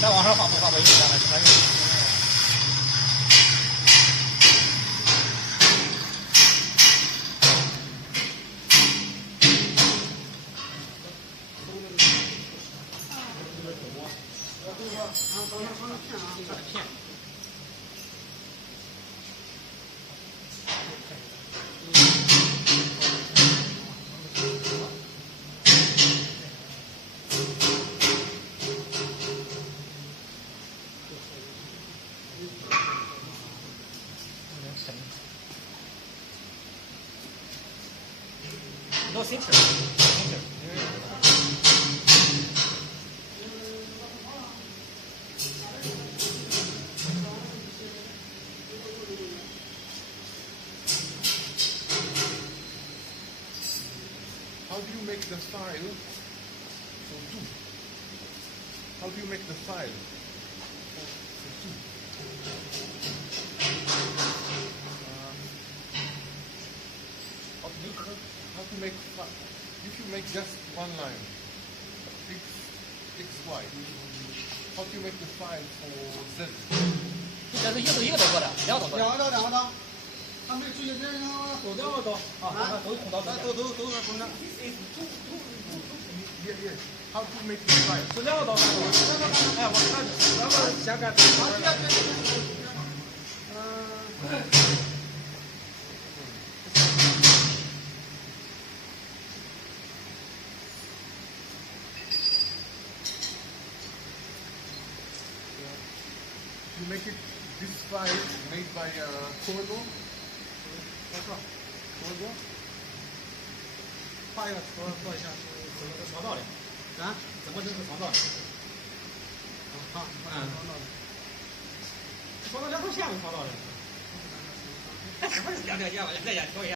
再往上放不放回去？咱们可以。片。No center. How do you make the file for 2? How do you make the file for 2? How to make if you make just one line, x, y, how do you make the file for z? 这是一个都做的，两个都做的。两个刀。他没注意这都两个刀啊，都空刀。都是空的。Yeah. How to make the file? 是两个刀。哎，我看咱们先干。You make it this file made by Cosen.画一个图做一下，怎么是创造的？啊？怎么是创造的？好，创造两条线是创造的。什么是两条线？我再调一下。